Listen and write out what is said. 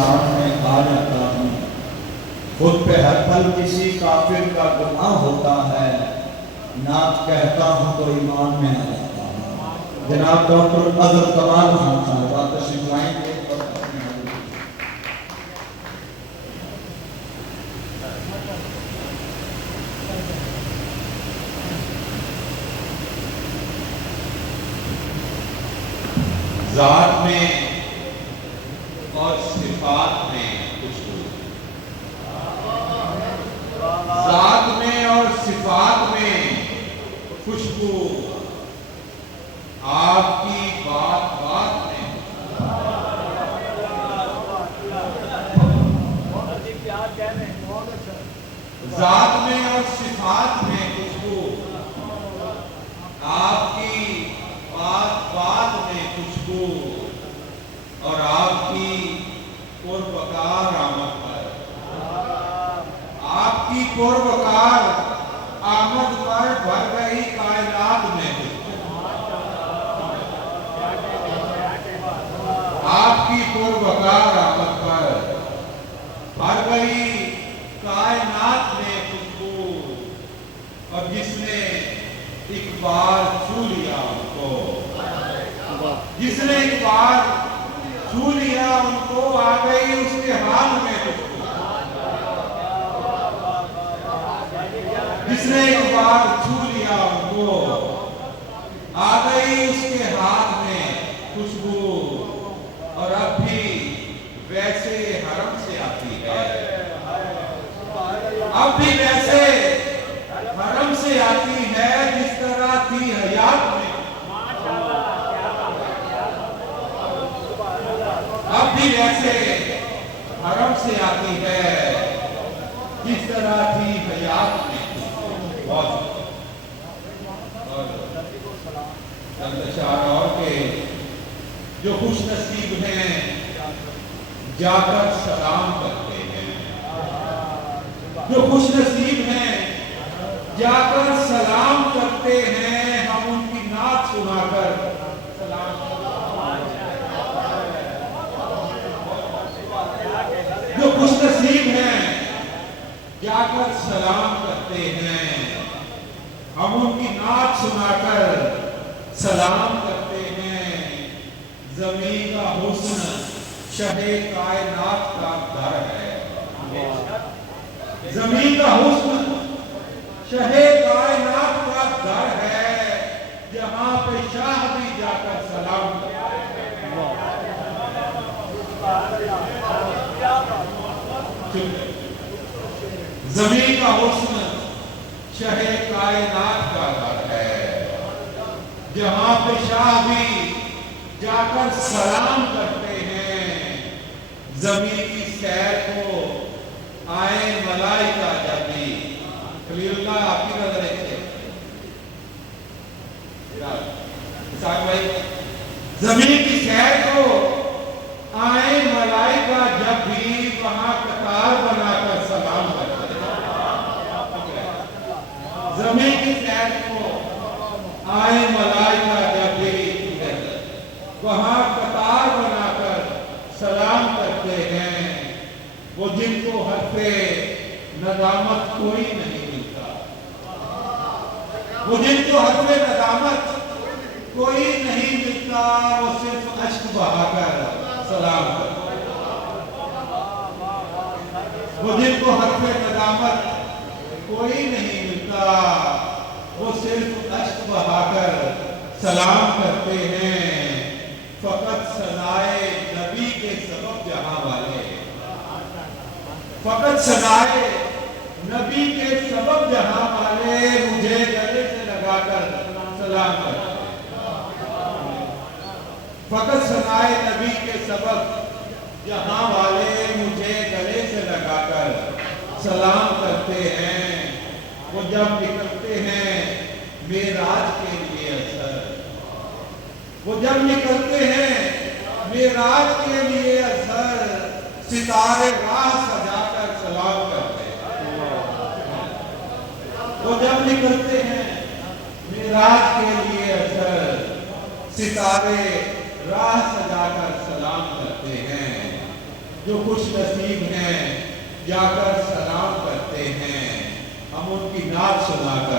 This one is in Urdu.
میں آ جاتا ہوں، خود پہ ہر پل کسی کافر کا گناہ ہوتا ہے، نعت کہتا ہوں تو ایمان میں آ جاتا ہوں۔ جناب ڈاکٹر اظہر کمال خان صاحب تشریف لائیں گے اور اپنے حضور ذات میں اور صفات میں خوشبو، ذات میں اور صفات میں خوشبو، آپ کی بات بات میں ذات میں اور صفات میں خوشبو، آپ کی بات بات میں خوشبو، اور آپ کی پروقار آمد پر، آپ کی پروقار آمد پر بھر گئی کائنات میں خوشبو، آپ کی پروقار آمد پر بھر گئی کائنات میں خوشبو، اور جس نے ایک بار چھو لیا ان کو، جس نے ایک بار چھو لیا ان کو، آ گئی اس کے حال میں خوشبو، جس نے ایک بار چھو لیا ان کو، آ گئی اس کے ہاتھ میں خوشبو، اور اب بھی ویسے حرم سے آتی ہے، اب بھی ویسے حرم سے آتی ہے جس طرح تھی حیات میں، اب بھی ویسے حرم سے آتی ہے جس طرح تھی حیات میں۔ چند اشعار اور کے جو خوش نصیب ہیں جا کر سلام کرتے ہیں، جو خوش نصیب ہیں جا کر سلام کرتے ہیں، ہم ان کی نعت سنا کر سلام کرتے ہیں، جو خوش نصیب ہیں جا کر سلام کرتے ہیں، ہم ان کی نعت سنا کر سلام کرتے ہیں۔ زمین کا حسن شہ کائنات کا گھر ہے، زمین کا حسن شہ کائنات کا گھر ہے، جہاں پہ شاہ بھی جا کر سلام کرتے ہیں۔ زمین کا حسن شہ کائنات کا گھر ہے، جہاں پہ شاہ بھی جا کر سلام کرتے ہیں۔ زمین کی سیر کو آئے ملائکہ جب بھی، خلیل اللہ آپ کی نظر سے اسحاق بھائی، زمین کی سیر کو آئے ملائکہ جب بھی، وہاں قطار بنا کر سلام کرتے ہیں۔ زمین کی سیر کو آئے ملائکہ جب بھی، وہاں قطار بنا کر سلام کرتے ہیں۔ وہ جن کو حرف ندامت کوئی نہیں ملتا، وہ جن کو حرف ندامت کوئی نہیں ملتا، وہ صرف اشک بہا کر سلام کرتے ہیں۔ وہ جن کو حرف ندامت کوئی نہیں ملتا، وہ صرف اشک بہا کر سلام کرتے ہیں۔ فقط ثنائے نبی کے سبب جہاں والے، فقط ثنائے نبی کے سبب جہاں والے، مجھے گلے سے لگا کر سلام کرتے ہیں۔ فقط ثنائے نبی کے سبب جہاں والے، مجھے گلے سے لگا کر سلام کرتے ہیں۔ وہ جب نکلتے ہیں معراج کے لیے اثر، وہ جب نکلتے ہیں معراج کے لیے اثر، ستارے راہ سجا کر سلام کرتے ہیں۔ وہ جب نکلتے ہیں معراج کے لیے اثر، ستارے راہ سجا کر سلام کرتے ہیں۔ جو خوش نصیب ہیں جا کر سلام کرتے ہیں، ہم ان کی نعت سنا کر